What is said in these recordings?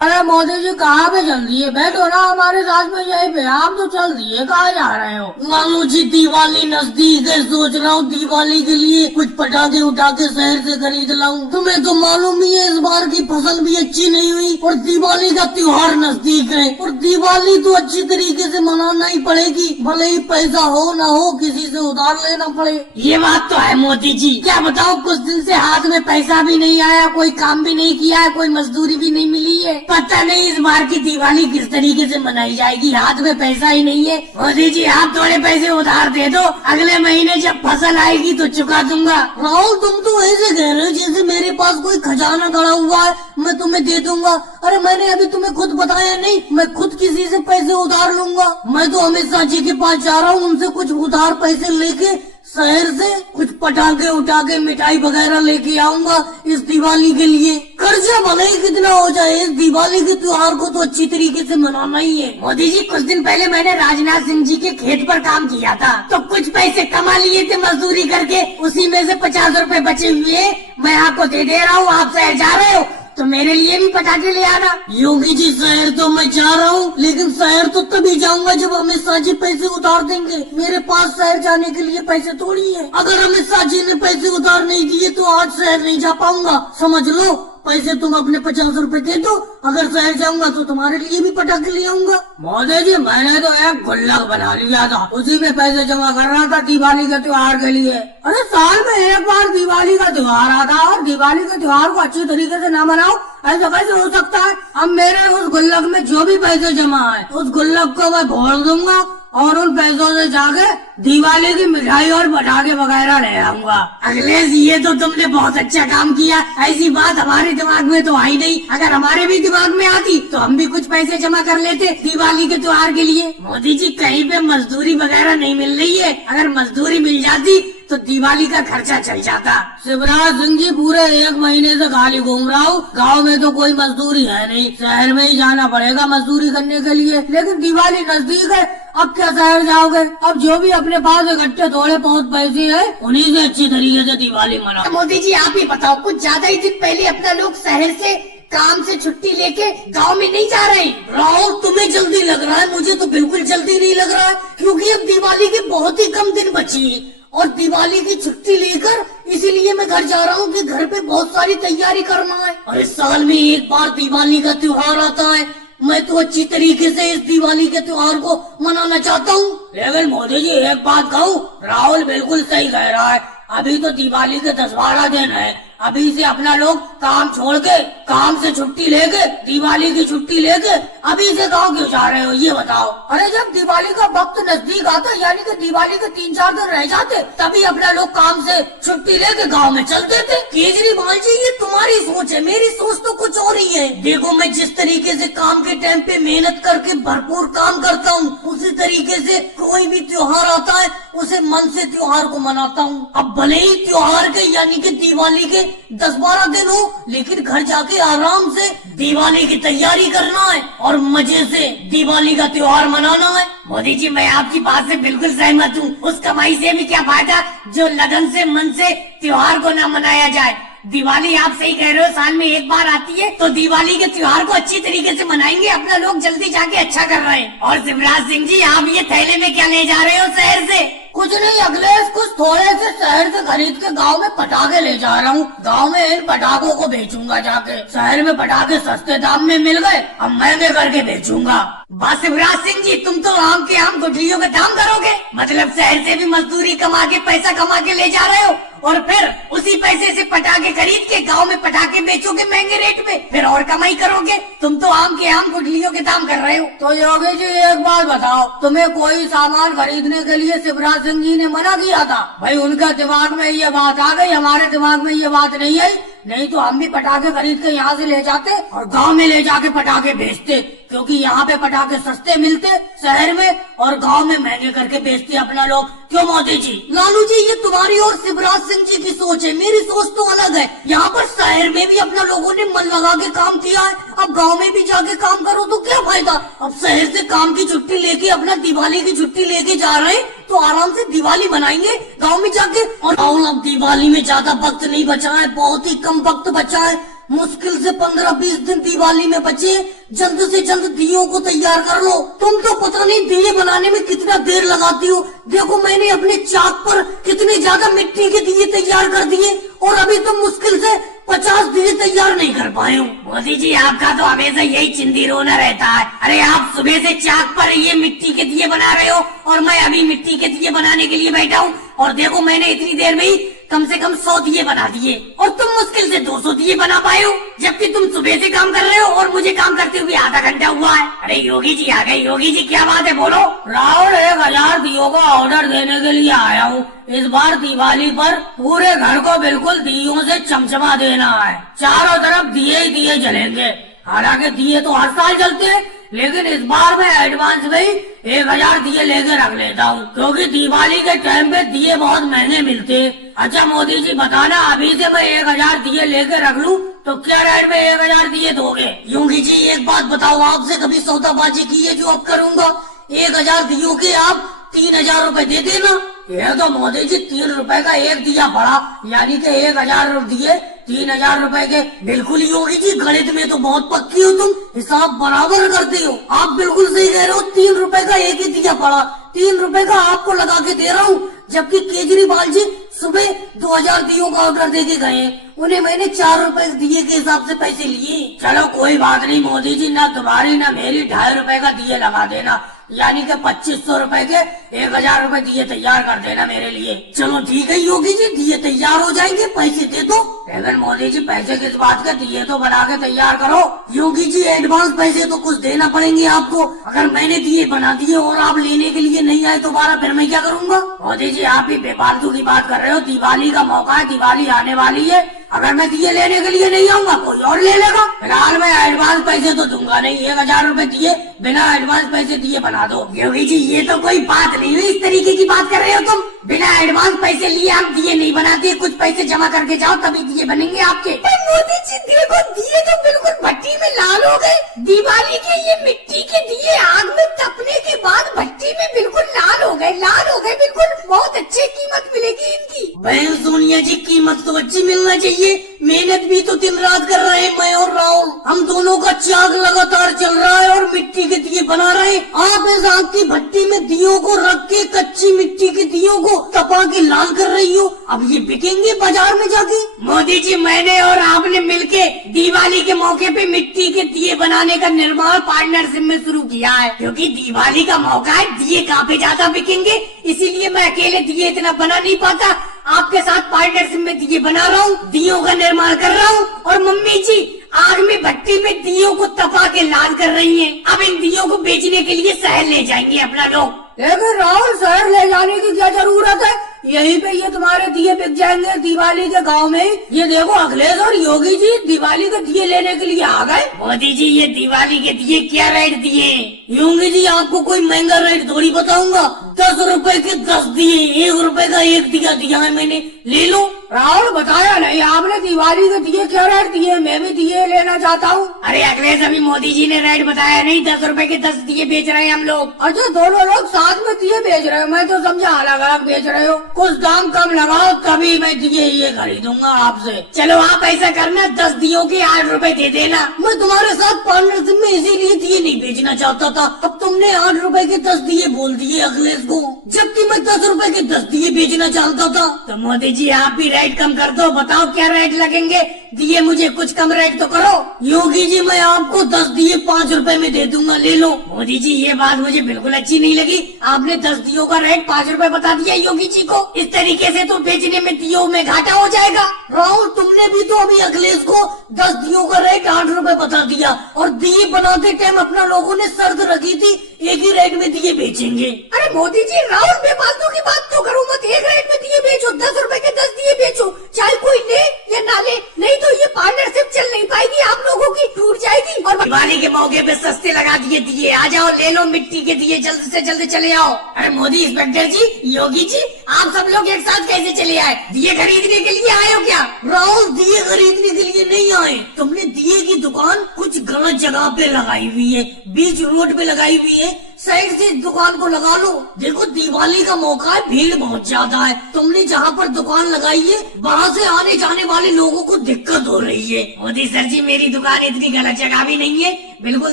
अरे मोदी जी कहाँ पे चल दिए? बैठो ना हमारे साथ में यहीं पे। आप तो चल दिए, कहाँ जा रहे हो? लालू जी दिवाली नजदीक है, सोच रहा हूँ दिवाली के लिए कुछ पटाखे उठा के शहर से खरीद लाऊं। तुम्हें तो मालूम ही है इस बार की फसल भी अच्छी नहीं हुई और दिवाली का त्योहार नजदीक है और दिवाली तो अच्छी तरीके से मनाना ही पड़ेगी, भले ही पैसा हो ना हो किसी से उधार लेना पड़े। ये बात तो है मोदी जी। क्या बताओ, कुछ दिन से हाथ में पैसा भी नहीं आया, कोई काम भी नहीं किया है, कोई मजदूरी भी नहीं मिली है। पता नहीं इस बार की दिवाली किस तरीके से मनाई जाएगी, हाथ में पैसा ही नहीं है। मोदी जी आप थोड़े पैसे उधार दे दो, अगले महीने जब फसल आएगी तो चुका दूंगा। राहुल तुम तो ऐसे कह रहे हो जैसे मेरे पास कोई खजाना गड़ा हुआ है, मैं तुम्हें दे दूंगा। अरे मैंने अभी तुम्हें खुद बताया नहीं, मैं खुद किसी से पैसे उधार लूंगा। मैं तो अमित शाह जी के पास जा रहा हूँ, उनसे कुछ उधार पैसे लेके शहर से कुछ पटाखे उठा के मिठाई वगैरह लेके आऊंगा इस दिवाली के लिए। कर्जा भले ही कितना हो जाए, इस दिवाली के त्योहार को तो अच्छी तरीके से मनाना ही है। मोदी जी कुछ दिन पहले मैंने राजनाथ सिंह जी के खेत पर काम किया था, तो कुछ पैसे कमा लिए थे मजदूरी करके, उसी में से 50 रुपए बचे हुए मैं आपको दे रहा हूँ। आप शहर जा रहे हो तो मेरे लिए भी पटाखे ले आना। योगी जी शहर तो मैं जा रहा हूँ, लेकिन शहर तो तभी जाऊंगा जब अमित शाह जी पैसे उधार देंगे। मेरे पास शहर जाने के लिए पैसे थोड़ी है। अगर अमित शाह जी ने पैसे उधार नहीं दिए तो आज शहर नहीं जा पाऊंगा, समझ लो। पैसे तुम अपने 50 रुपए दे दो, अगर शहर जाऊंगा तो तुम्हारे लिए भी पटाखे ले आऊंगा। मोदी जी मैंने तो एक गुल्लक बना लिया था, उसी में पैसे जमा कर रहा था दिवाली के त्योहार के लिए। अरे साल में एक बार दिवाली का त्योहार आता है और दिवाली के त्योहार को अच्छी तरीके से ना मनाओ, ऐसा कैसे हो सकता है? अब मेरे उस गुल्लक में जो भी पैसे जमा है उस गुल्लक को मैं भोड़ दूंगा और उन पैसों से जाके दिवाली की मिठाई और पटाखे वगैरह ले आऊंगा। अखिलेश ये तो तुमने बहुत अच्छा काम किया, ऐसी बात हमारे दिमाग में तो आई नहीं। अगर हमारे भी दिमाग में आती तो हम भी कुछ पैसे जमा कर लेते दिवाली के त्योहार के लिए। मोदी जी कहीं पे मजदूरी वगैरह नहीं मिल रही है, अगर मजदूरी मिल जाती तो दिवाली का खर्चा चल जाता। शिवराज सिंह जी पूरे 1 महीने से खाली घूम रहा हूँ, गाँव में तो कोई मजदूरी है नहीं, शहर में ही जाना पड़ेगा मजदूरी करने के लिए। लेकिन दिवाली नजदीक है, अब क्या शहर जाओगे? अब जो भी अपने पास इकट्ठे थोड़े बहुत पैसे हैं उन्हीं से अच्छी तरीके से दिवाली मनाओ। मोदी जी आप ही बताओ, कुछ ज्यादा ही दिन पहले अपना लोग शहर से काम से छुट्टी लेके गांव में नहीं जा रहे? राहुल तुम्हें जल्दी लग रहा है, मुझे तो बिल्कुल जल्दी नहीं लग रहा है, क्योंकि अब दिवाली के बहुत ही कम दिन बची है और दिवाली की छुट्टी लेकर इसीलिए मैं घर जा रहा हूँ कि घर पे बहुत सारी तैयारी करना है। और इस साल में एक बार दिवाली का त्योहार आता है, मैं तो अच्छी तरीके से इस दिवाली के त्योहार को मनाना चाहता हूँ। लेकिन मोदी जी एक बात कहूँ, राहुल बिल्कुल सही कह रहा है। अभी तो दिवाली के 10-12 दिन है, अभी से अपना लोग काम छोड़ के, काम से छुट्टी लेके, दिवाली की छुट्टी लेके अभी से गाँव क्यों जा रहे हो ये बताओ? अरे जब दिवाली का वक्त नजदीक आता, यानी कि दिवाली के 3-4 दिन रह जाते, तभी अपना लोग काम से छुट्टी लेके गाँव में चल देते। केजरीवाल जी ये तुम्हारी सोच है, मेरी सोच तो कुछ और ही है। देखो मैं जिस तरीके से काम के टाइम पे मेहनत करके भरपूर काम करता हूँ, उसी तरीके से कोई भी त्योहार आता है उसे मन से त्योहार को मनाता हूँ। अब भले ही त्योहार के यानी कि दिवाली के 10-12 दिन हो, लेकिन घर जाके आराम से दिवाली की तैयारी करना है और मजे से दिवाली का त्योहार मनाना है। मोदी जी मैं आपकी बात से बिल्कुल सहमत हूँ। उस कमाई से भी क्या फायदा जो लगन से मन से त्योहार को न मनाया जाए। दिवाली आप सही कह रहे हो, साल में एक बार आती है, तो दिवाली के त्योहार को अच्छी तरीके से मनाएंगे। अपना लोग जल्दी जाके अच्छा कर रहे हैं। और शिवराज सिंह जी आप ये थैले में क्या ले जा रहे हो शहर से? कुछ नहीं अखिलेश, कुछ थोड़े से शहर से खरीद के गांव में पटाखे ले जा रहा हूँ। गांव में इन पटाखों को बेचूंगा जाके। शहर में पटाखे सस्ते दाम में मिल गए, अब महंगे करके बेचूंगा। बस शिवराज सिंह जी तुम तो आम के आम गुठलियों का दाम करोगे, मतलब शहर से भी मजदूरी कमा के पैसा कमा के ले जा रहे हो और फिर उसी पैसे से पटाखे खरीद के गांव में पटाखे बेचोगे महंगे रेट में, फिर और कमाई करोगे। तुम तो आम के आम गुठलियों के दाम कर रहे हो। तो योगी जी एक बात बताओ, तुम्हें कोई सामान खरीदने के लिए शिवराज सिंह जी ने मना किया था? भाई उनका दिमाग में ये बात आ गई, हमारे दिमाग में ये बात नहीं आई, नहीं तो हम भी पटाखे खरीद के यहाँ से ले जाते और गांव में ले जाके पटाखे बेचते, क्योंकि यहाँ पे पटाखे सस्ते मिलते शहर में और गांव में महंगे करके बेचते अपना लोग। क्यों मोदी जी? लालू जी ये तुम्हारी और शिवराज सिंह जी की सोच है, मेरी सोच तो अलग है। यहाँ पर शहर में भी अपना लोगों ने मन लगा के काम किया है, अब गांव में भी जाके काम करो तो क्या फायदा? अब शहर से काम की छुट्टी लेके अपना दिवाली की छुट्टी लेके जा रहे हैं तो आराम से दिवाली मनाएंगे गाँव में जाके। और अब दिवाली में ज्यादा वक्त नहीं बचा है, बहुत ही कम वक्त बचा है। मुश्किल से 15-20 दिन दिवाली में बचे, जल्द से जल्द दियों को तैयार कर लो। तुम तो पता नहीं दिए बनाने में कितना देर लगाती हो। देखो मैंने अपने चाक पर कितने ज्यादा मिट्टी के दिए तैयार कर दिए और अभी तुम मुश्किल से 50 दिए तैयार नहीं कर पाए हो। मोदी जी आपका तो हमेशा यही चिंदी रोना रहता है। अरे आप सुबह से चाक पर ये मिट्टी के दिए बना रहे हो और मैं अभी मिट्टी के दिए बनाने के लिए बैठा हूँ और देखो मैंने इतनी देर में ही कम से कम 100 दिए बना दिए और तुम मुश्किल से 200 दिए बना पाए हो, जबकि तुम सुबह से काम कर रहे हो और मुझे काम करते हुए आधा घंटा हुआ है। अरे योगी जी आ गए। योगी जी क्या बात है, बोलो। राहुल 1000 दियों का ऑर्डर देने के लिए आया हूँ। इस बार दिवाली पर पूरे घर को बिल्कुल दियों से चमचमा देना है। चारों तरफ दिए ही दिए जलेंगे। हालांकि दिए तो हर साल जलते हैं, लेकिन इस बार मैं एडवांस में ही 1000 दिए लेके रख लेता हूँ, क्योंकि दिवाली के टाइम पे दिए बहुत महंगे मिलते हैं। अच्छा मोदी जी बताना, अभी से मैं 1000 दिए लेके रख लूँ तो क्या रेट में 1000 दिए दोगे? योगी जी एक बात बताओ, आपसे कभी सौदाबाजी की है जो अब करूँगा? 1000 दियों के आप 3000 रूपए दे देना। ये तो मोदी जी 3 रुपए का एक दिया पड़ा, यानी कि 1000 दिए 3000 रुपए के। बिल्कुल योगी जी, गणित में तो बहुत पक्की हो तुम, हिसाब बराबर करते हो। आप बिल्कुल सही कह रहे हो। 3 रुपए का एक ही दिया पड़ा, 3 रुपए का आपको लगा के दे रहा हूँ, जबकि केजरीवाल जी सुबह 2000 दियों का ऑर्डर दे के गए, उन्हें मैंने 4 रुपए दिए के हिसाब से पैसे लिए। चलो कोई बात नहीं मोदी जी, ना तुम्हारी ना मेरी 2.5 रुपए का दिए लगा देना, यानी कि 2500 रुपए के 1000 रुपए दिए तैयार कर देना मेरे लिए। चलो ठीक है योगी जी, दिए तैयार हो जाएंगे, पैसे दे दो। लेकिन मोदी जी पैसे किस बात के, दिए तो बना के तैयार करो। योगी जी एडवांस पैसे तो कुछ देना पड़ेंगे आपको। अगर मैंने दिए बना दिए और आप लेने के लिए नहीं आए दोबारा, फिर मैं क्या करूँगा? मोदी जी आप ही बेफालतू की बात कर रहे हो। दिवाली का मौका है, दिवाली आने वाली है, अगर मैं दिए लेने के लिए नहीं आऊंगा कोई और ले लेगा। फिलहाल मैं एडवांस पैसे तो दूंगा नहीं, 1000 रुपए दिए बिना एडवांस पैसे दिए बना दो। योगी जी ये तो कोई बात नहीं हुई, इस तरीके की बात कर रहे हो तुम। बिना एडवांस पैसे लिए हम दिए नहीं बनाते, कुछ पैसे जमा करके जाओ तभी दिए बनेंगे आपके। मोदी जी देखो, दिए तो बिल्कुल भट्टी में लाल हो गए। दिवाली के ये मिट्टी के दिए आग में तपने के बाद भट्टी में बिल्कुल लाल हो गए, बिल्कुल। बहुत अच्छी कीमत मिलेगी इनकी। बहन सोनिया जी, कीमत तो अच्छी मिलना चाहिए, मेहनत भी तो दिन रात कर रहे हैं मैं और राहुल। हम दोनों का चाक लगातार चल रहा है और मिट्टी के दिए बना रहे हैं। आप इस आग की भट्टी में दियों को रख के कच्ची मिट्टी के दियों को तपा के लाल कर रही हो। अब ये बिकेंगे बाजार में जाके। मोदी जी मैंने और आपने मिलके दिवाली के मौके पे मिट्टी के दिए बनाने का निर्माण पार्टनरशिप में शुरू किया है, क्योंकि दिवाली का मौका है, दिए कहाँ पे ज्यादा बिकेंगे, इसीलिए मैं अकेले दिए इतना बना नहीं पाता। आपके साथ पार्टनरशिप में दिए बना रहा हूँ, दियों का निर्माण कर रहा हूँ और मम्मी जी आग में भट्टी में दियों को तपा के लाल कर रही हैं। अब इन दियों को बेचने के लिए शहर ले जाएंगे अपना लोग। लेकिन राहुल, शहर ले जाने की क्या जरूरत है? यहीं पे ये तुम्हारे दिए बिक जाएंगे दिवाली के गांव में। ये देखो अखिलेश और योगी जी दिवाली के दिए लेने के लिए आ गए। मोदी जी ये दिवाली के दिए क्या रेट दिए? योगी जी आपको कोई महंगा रेट थोड़ी बताऊंगा। 10 रुपए के 10 दिए, 1 रुपए का एक दिया दिया है मैंने, ले लो। राहुल बताया नहीं आपने दिवाली के दिए क्या रेट दिए? मैं भी दिए लेना चाहता हूँ। अरे अखिलेश, अभी मोदी जी ने रेट बताया नहीं, 10 रुपए के 10 दिए बेच रहे हैं हम लोग। अच्छा दोनों लोग साथ में दिए बेच रहे हो? मैं तो समझा अलग अलग बेच रहे हो। कुछ दाम कम लगाओ तभी मैं दिए ये खरीदूंगा आपसे। चलो आप ऐसा करना, 10 दियों के 8 रुपए दे देना। मैं तुम्हारे साथ पार्टनरशिप में इसीलिए दिए नहीं बेचना चाहता था। अब तुमने 8 रुपए के 10 दिए बोल दिए अखिलेश को, जबकि मैं 10 रुपए के 10 दिए बेचना चाहता था। तो मोदी जी आप भी रेट कम कर दो, बताओ क्या रेट लगेंगे दिए, मुझे कुछ कम रेट तो करो। योगी जी मैं आपको 10 दिए 5 रुपए में दे दूंगा, ले लो। मोदी जी ये बात मुझे बिल्कुल अच्छी नहीं लगी, आपने 10 दियों का रेट 5 रुपए बता दिया योगी जी को। इस तरीके से तो बेचने में दियों में घाटा हो जाएगा। राहुल तुमने भी तो अभी अखिलेश को 10 दियों का रेट 8 रुपए बता दिया और दिए बनाते टाइम अपना लोगों ने शर्त रखी थी एक ही रेट में दिए बेचेंगे। अरे मोदी जी राहुल बेफालतू की बात तो करो मत, एक रेट में दिए बेचो, 10 रुपए के 10 दिए बेचो, चाहे कोई ले या ना ले, नहीं तो ये पार्टनरशिप चल नहीं पाएगी, आप लोगों की टूट जाएगी। और दिवाली के मौके पे सस्ते लगा दिए दिए, आ जाओ ले लो मिट्टी के दिए, जल्द से जल्द चले आओ। अरे मोदी, इंस्पेक्टर जी, योगी जी, आप सब लोग एक साथ कैसे चले आए? दिए खरीदने के लिए आए हो क्या? राहुल दिए खरीदने के लिए नहीं आए, तुमने दिए की दुकान कुछ गलत जगह पे लगाई हुई है, बीच रोड पे लगाई हुई है, साइड से इस दुकान को लगा लो। देखो दिवाली का मौका है, भीड़ बहुत ज्यादा है। तुमने जहाँ पर दुकान लगाई है वहाँ से आने जाने वाले लोगों को दिक्कत हो रही है। मोदी सर जी, मेरी दुकान इतनी गलत जगह भी नहीं है। बिल्कुल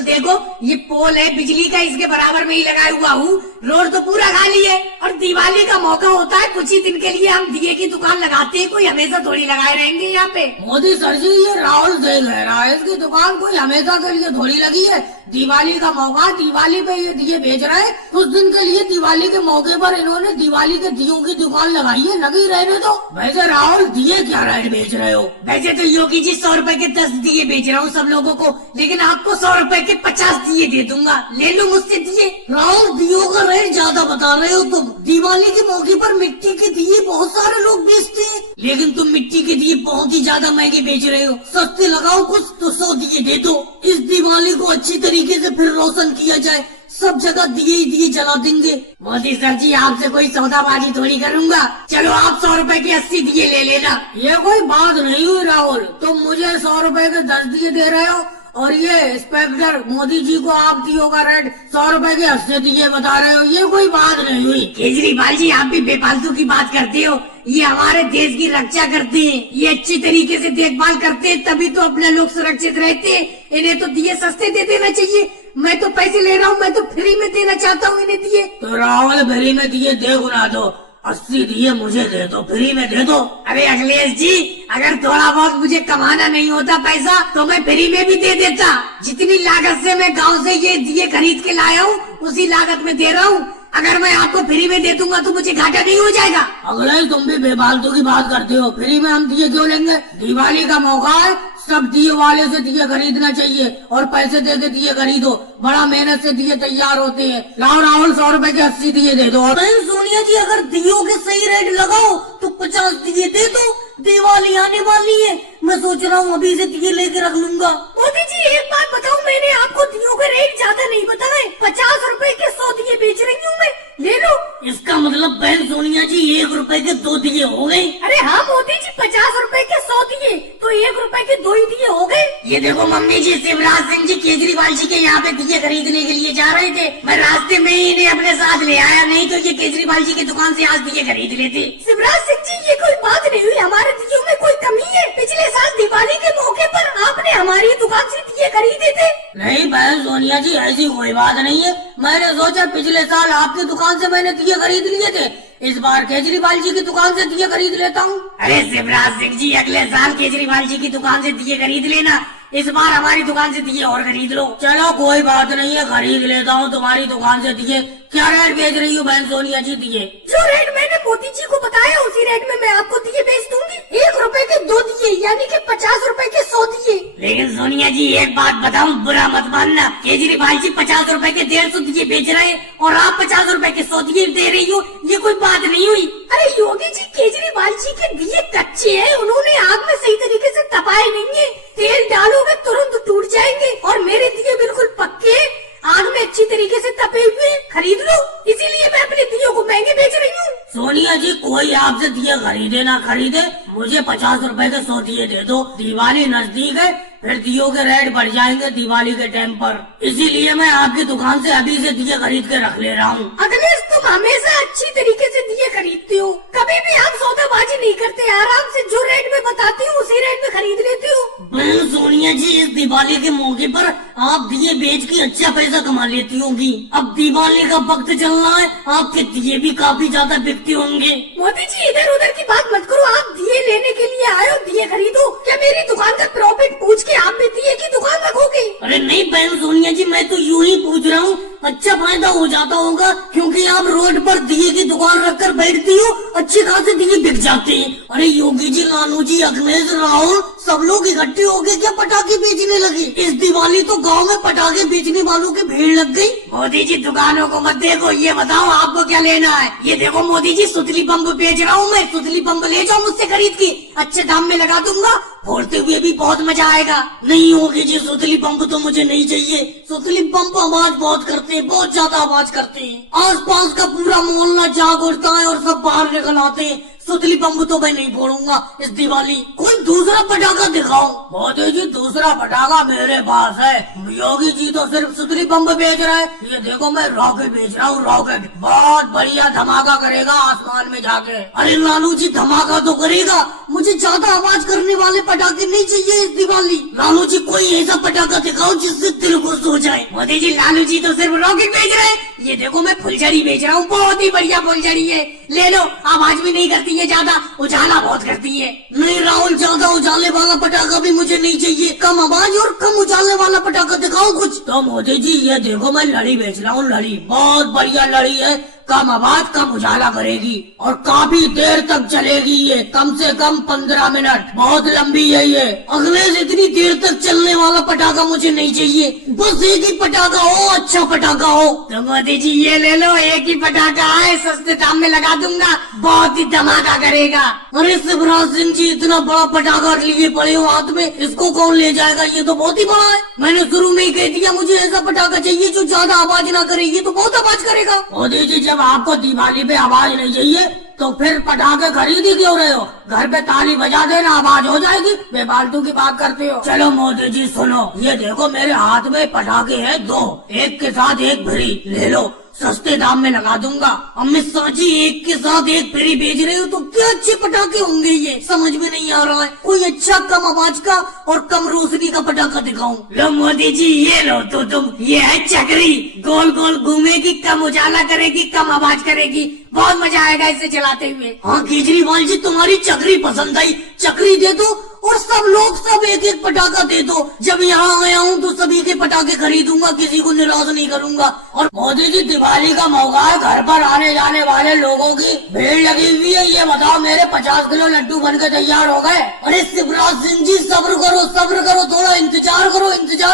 देखो, ये पोल है बिजली का, इसके बराबर में ही लगाया हुआ हूँ। रोड तो पूरा खाली है और दिवाली का मौका होता है, कुछ ही दिन के लिए हम दिए की दुकान लगाते हैं। कोई हमेशा थोड़ी लगाए रहेंगे यहाँ पे। मोदी सर जी, ये राहुल से कह रहा है, इसकी दुकान कोई हमेशा के लिए थोड़ी लगी है। दिवाली का मौका, दिवाली पे ये दिए बेच रहे हैं। उस दिन के लिए दिवाली के मौके पर इन्होंने दिवाली के दियों की दुकान लगाई है, लगी रहने दो। वैसे राहुल, दिए क्या रेट बेच रहे हो? वैसे तो योगी जी 100 रुपए के 10 दिए बेच रहा हूँ सब लोगों को, लेकिन आपको 100 रुपए के 50 दिए दे दूंगा। ले लो मुझसे दिए। राहुल, दियों का रेट ज्यादा बता रहे हो तुम। दिवाली के मौके पर मिट्टी के दिए बहुत सारे लोग बेचते हैं, लेकिन तुम मिट्टी के दिए बहुत ही ज्यादा महंगे बेच रहे हो। सस्ते लगाओ कुछ तो 100 दिए दे दो। इस दिवाली को अच्छी तरीके से फिर रोशन किया जाए, सब जगह दिए ही दिए जला देंगे। मोदी सर जी, आपसे कोई सौदाबाजी थोड़ी करूंगा। चलो आप 100 रुपए के 80 दिए ले लेना। ये कोई बात नहीं हुई राहुल, तुम मुझे 100 रुपए के 10 दिए दे रहे हो और ये इंस्पेक्टर मोदी जी को आप दियो का रेट 100 रुपए के 80 दिए बता रहे हो। ये कोई बात नहीं हुई। केजरीवाल जी, आप भी बेफालतू की बात करते हो। ये हमारे देश की रक्षा करते हैं, ये अच्छी तरीके से देखभाल करते हैं, तभी तो अपने लोग सुरक्षित रहते हैं। इन्हें तो दिए सस्ते दे देना चाहिए। मैं तो पैसे ले रहा हूँ, मैं तो फ्री में देना चाहता हूँ इन्हें दिए। तो राहुल, फ्री में दिए दे गुना दो, 80 दिए मुझे दे दो, फ्री में दे दो। अरे अखिलेश जी, अगर थोड़ा बहुत मुझे कमाना नहीं होता पैसा तो मैं फ्री में भी दे देता। जितनी लागत से मैं गांव से ये दिए खरीद के लाया हूँ, उसी लागत में दे रहा हूँ। अगर मैं आपको फ्री में दे दूंगा तो मुझे घाटा नहीं हो जाएगा। अखिलेश, तुम भी बेफालतू की बात करते हो। फ्री में हम दिए क्यों लेंगे? दिवाली का मौका है, सब दिए वाले से दिए खरीदना चाहिए और पैसे दे के दिए खरीदो। बड़ा मेहनत से दिए तैयार होते हैं। लाओ राहुल, 100 रुपए के 80 दिए दे दो। नहीं सोनिया जी, अगर दियों के सही रेट लगाओ तो 50 दिए दे दो। दिवाली आने वाली है, मैं सोच रहा हूँ अभी से दिए लेके रख लूंगा। मोदी जी, एक बात बताऊँ, मैंने आपको दियों के रेट ज्यादा नहीं बताए। 50 रुपए के 100 दिए बेच रही हूँ मैं, ले लो। इसका मतलब बहन सोनिया जी, 1 रुपए के 2 दिए हो गए। अरे हाँ मोदी जी, 50 रुपए के 100 दिए तो 1 रुपए के 2 ही दिए हो गए। ये देखो मम्मी जी, शिवराज सिंह जी केजरीवाल जी के यहाँ पे दिए खरीदने के लिए जा रहे थे। मैं रास्ते में ही इन्हें अपने साथ ले आया, नहीं तो ये केजरीवाल जी की दुकान से आज दिए खरीद लेते। शिवराज सिंह जी, ये कोई बात नहीं हुई, हमारे दियों में कोई कमी है? पिछले साल दिवाली के मौके पर आपने हमारी दुकान से दिए खरीदे थे। नहीं बहन सोनिया जी, ऐसी कोई बात नहीं है। मैंने सोचा पिछले साल आपकी दुकान से मैंने दिए खरीद लिए थे, इस बार केजरीवाल जी की दुकान से दिए खरीद लेता हूँ। अरे शिवराज सिंह जी, अगले साल केजरीवाल जी की दुकान से दिए खरीद लेना, इस बार हमारी दुकान से दिए और खरीद लो। चलो कोई बात नहीं है, खरीद लेता हूँ तुम्हारी दुकान से दिए। क्या रेट बेच रही हो बहन सोनिया जी दिए? जो रेट मैंने मोदी जी को बताया उसी रेट में मैं आपको दिए बेच दूंगी। 1 रुपए के 2 दिए, यानी कि 50 रुपए के 100 दिए। लेकिन सोनिया जी, एक बात बताऊं, बुरा मत मानना, केजरीवाल जी 50 रुपए के 150 दिए बेच रहे हैं और आप 50 रुपए के 100 दिए दे रही हो, ये कोई बात नहीं हुई। अरे योगी जी, केजरीवाल जी के दिए कच्चे हैं, उन्होंने आग में सही तरीके से तपाए नहीं है। तेल डालोगे तुरंत टूट जाएंगे और मेरे दिए बिल्कुल पक्के, आग में अच्छी तरीके से तपे हुए, खरीद लो। इसीलिए मैं अपने दियों को महंगे बेच रही हूँ। सोनिया जी, कोई आपसे दिए खरीदे ना खरीदे, मुझे 50 रुपए के 100 दिए दे दो। दिवाली नजदीक है, फिर दियों के रेट बढ़ जाएंगे दिवाली के टाइम पर, इसीलिए मैं आपकी दुकान से अभी से दिए खरीद के रख ले रहा हूँ। अखिलेश, तुम हमेशा अच्छी तरीके से दिए खरीदते हो, कभी भी आप सौदाबाजी नहीं करते। आराम से जो रेट में बताती हूँ उसी रेट में खरीद लेते हो। बहन सोनिया जी, इस दिवाली के मौके पर आप दिए बेच के अच्छा पैसा कमा लेती होंगी। अब दिवाली का वक्त चलना है, आपके दिए भी काफी ज्यादा बिकते होंगे। मोदी जी, इधर उधर की बात मत करो, आप दिए लेने के लिए आए हो, दिए खरीदो। क्या मेरी दुकान का प्रॉफिट पूछ के आप भी दिए की दुकान रखोगे? अरे नहीं बहन सोनिया जी, मैं तो यूं ही पूछ रहा हूँ, अच्छा फायदा हो जाता होगा क्योंकि आप रोड पर दिए की दुकान रखकर बैठती हो, अच्छे खासे दिए बिक जाते हैं। अरे योगी जी, नानू जी, अखिलेश, राहुल, सब लोग इकट्ठे हो गए क्या पटाखे बेचने लगे? इस दिवाली तो गांव में पटाखे बेचने वालों की भीड़ लग गई। मोदी जी, दुकानों को मत देखो, ये बताओ आपको क्या लेना है? ये देखो मोदी जी, सुतली बम्ब बेच रहा हूँ मैं, सुतली बम्ब ले जाओ मुझसे खरीद के, अच्छे दाम में लगा दूंगा, फोड़ते हुए भी बहुत मजा आएगा। नहीं योगी जी, सुतली बम्ब तो मुझे नहीं चाहिए। सुतली बम्ब आवाज बहुत करते हैं, बहुत ज्यादा आवाज करते हैं, आसपास का पूरा मोहल्ला जाग उठता है और सब बाहर निकल आते हैं। सुतली बम तो मैं नहीं फोड़ूंगा इस दिवाली। कोई दूसरा पटाखा दिखाओ। मोदी जी दूसरा पटाखा मेरे पास है। योगी जी तो सिर्फ सुतली बम बेच रहे हैं, ये देखो मैं रॉकेट बेच रहा हूँ। रॉकेट बहुत बढ़िया धमाका करेगा आसमान में जाके। अरे लालू जी धमाका तो करेगा, मुझे ज्यादा आवाज करने वाले पटाखे नहीं चाहिए इस दिवाली। लालू जी कोई ऐसा पटाखा दिखाओ जिससे दिल खुश हो जाए। मोदी जी लालू जी तो सिर्फ रॉकेट बेच रहे हैं, ये देखो मैं फुलझड़ी बेच रहा हूँ, बहुत ही बढ़िया फुलझड़ी है, ले लो। आवाज भी नहीं करती है ज्यादा, उजाला बहुत करती है। नहीं राहुल, ज्यादा उजाले वाला पटाखा भी मुझे नहीं चाहिए, कम आवाज और कम उजाले वाला पटाखा दिखाओ कुछ। तो मोदी जी ये देखो मैं लड़ी बेच रहा हूँ, लड़ी बहुत बढ़िया लड़ी है, कम आवाज कम उजाला करेगी और काफी देर तक चलेगी। ये कम से कम 15 मिनट, बहुत लंबी है ये। अगले से इतनी देर तक चलने वाला पटाखा मुझे नहीं चाहिए, बस एक ही पटाखा हो, अच्छा पटाखा हो। तो मोदी जी ये ले लो, एक ही पटाखा है, सस्ते दाम में लगा दूंगा, बहुत ही धमाका करेगा। अरे शिवराज सिंह जी इतना बड़ा पटाखा लिए पड़े हो हाथ में, इसको कौन ले जाएगा? ये तो बहुत ही बड़ा है। मैंने शुरू में ही कह दिया मुझे ऐसा पटाखा चाहिए जो ज्यादा आवाज ना करे, ये तो बहुत आवाज करेगा। मोदी जी जब आपको दिवाली पे आवाज नहीं चाहिए तो फिर पटाखे खरीद ही क्यों रहे हो? घर पे ताली बजा देना, आवाज हो जाएगी, बेफालतू की बात करते हो। चलो मोदी जी सुनो, ये देखो मेरे हाथ में पटाखे हैं 2, एक के साथ एक फ्री, ले लो, सस्ते दाम में लगा दूंगा। अमित शाह जी एक के साथ एक फ्री भेज रहे हो तो क्या अच्छे पटाखे होंगे ये, समझ में नहीं आ रहा है। कोई अच्छा कम आवाज का और कम रोशनी का पटाखा दिखाऊं। लो मोदी जी ये लो, तो तुम ये है चक्री, गोल गोल घूमेगी, कम उजाला करेगी, कम आवाज करेगी, बहुत मजा आएगा इसे चलाते हुए। हाँ केजरीवाल जी तुम्हारी चक्री पसंद आई, चक्री दे दो और सब लोग सब एक एक पटाखा दे दो। जब यहाँ आया हूँ तो सभी के पटाखे खरीदूंगा, किसी को निराश नहीं करूंगा। और मोदी जी दिवाली का मौका है, घर पर आने जाने वाले लोगों की भीड़ लगी हुई है। ये बताओ मेरे 50 किलो लड्डू बन के तैयार हो गए? अरे शिवराज सिंह जी सब्र करो, थोड़ा इंतजार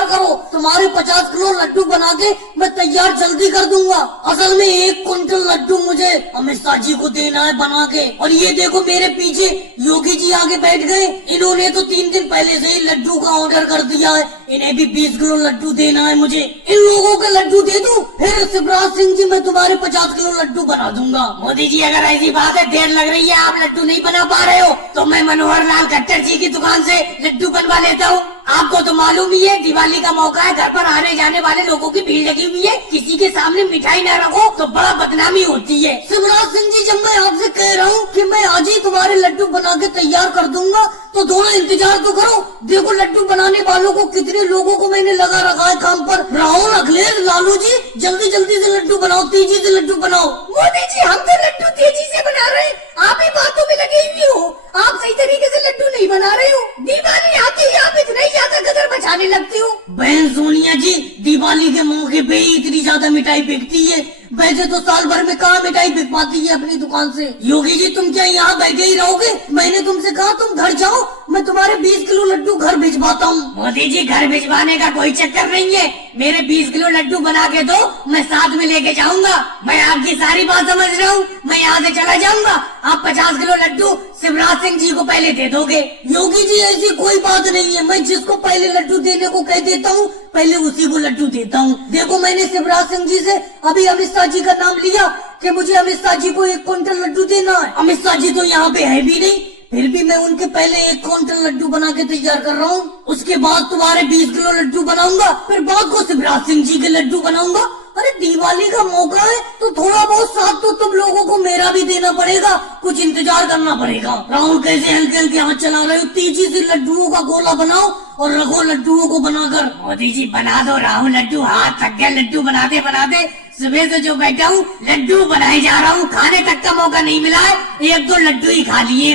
करो। तुम्हारे 50 किलो लड्डू बना के मैं तैयार जल्दी कर दूंगा। असल में 1 क्विंटल लड्डू मुझे अमित शाह जी को देना है बना के। और ये देखो मेरे पीछे योगी जी आगे बैठ गए, इन्होंने तो 3 दिन पहले से ही लड्डू का ऑर्डर कर दिया है, इन्हें भी 20 किलो लड्डू देना है मुझे। इन लोगों के लड्डू दे दूं, फिर शिवराज सिंह जी मैं तुम्हारे 50 किलो लड्डू बना दूंगा। मोदी जी अगर ऐसी बात है, देर लग रही है, आप लड्डू नहीं बना पा रहे हो, तो मैं मनोहर लाल खट्टर जी की दुकान से लड्डू बनवा लेता हूँ। आपको तो मालूम ही है दिवाली का मौका है, घर पर आने जाने वाले लोगों की भीड़ लगी हुई है, किसी के सामने मिठाई न रखो तो बड़ा बदनामी होती है। शिवराज सिंह जी जब मैं आपसे कह रहा हूँ कि मैं आज ही तुम्हारे लड्डू बना के तैयार कर दूंगा तो थोड़ा इंतजार तो करो। देखो लड्डू बनाने वालों को, कितने लोगों को मैंने लगा रखा है काम पर। राहुल, अखिलेश, लालू जी जल्दी जल्दी से लड्डू बनाओ, तेजी से लड्डू बनाओ। मोदी जी हम तो लड्डू तेजी से बना रहे हैं, आप ही बातों में लगे हुए हो, आप सही तरीके से लड्डू नहीं बना रहे हो। दिवाली आती है आप इतना ही ज्यादा गदर बचाने लगती हो। बहन सोनिया जी दिवाली के मौके पे ही इतनी ज्यादा मिठाई बिकती है, वैसे तो साल भर में कहाँ मिठाई बिक पाती है अपनी दुकान से। योगी जी तुम क्या यहाँ बैठे ही रहोगे? मैंने तुमसे कहा तुम घर जाओ, मैं तुम्हारे 20 किलो लड्डू घर भिजवाता हूँ। मोदी जी घर भिजवाने का कोई चक्कर नहीं है, मेरे 20 किलो लड्डू बना के दो, मैं साथ में लेके जाऊंगा। मैं आपकी सारी बात समझ रहा हूँ, मैं यहाँ से चला जाऊंगा, आप 50 किलो लड्डू शिवराज सिंह जी को पहले दे दोगे। योगी जी ऐसी कोई बात नहीं है, मैं जिसको पहले लड्डू देने को कह देता हूँ पहले उसी को लड्डू देता हूँ। देखो मैंने शिवराज सिंह जी से अभी अमित शाह जी का नाम लिया कि मुझे अमित शाह जी को 1 क्विंटल लड्डू देना है। अमित शाह जी तो यहाँ पे है भी नहीं, फिर भी मैं उनके पहले 1 क्विंटल लड्डू बना के तैयार कर रहा हूँ। उसके बाद तुम्हारे 20 किलो लड्डू बनाऊंगा, फिर बाद को शिवराज सिंह जी के लड्डू बनाऊंगा। अरे दिवाली का मौका है तो थोड़ा बहुत साथ तो तुम लोगों को मेरा भी देना पड़ेगा, कुछ इंतजार करना पड़ेगा। राहुल कैसे हल्के हल्के हाथ चला रहे हो? तेजी से लड्डुओं का गोला बनाओ और रखो लड्डुओं को बनाकर। मोदी जी बना दो राहुल लड्डू, हाथ थक गया लड्डू बनाते बनाते, सुबह से जो बैठा हूँ लड्डू बनाए जा रहा हूँ, खाने तक का मौका नहीं मिला है, 1-2 लड्डू ही खा लिए।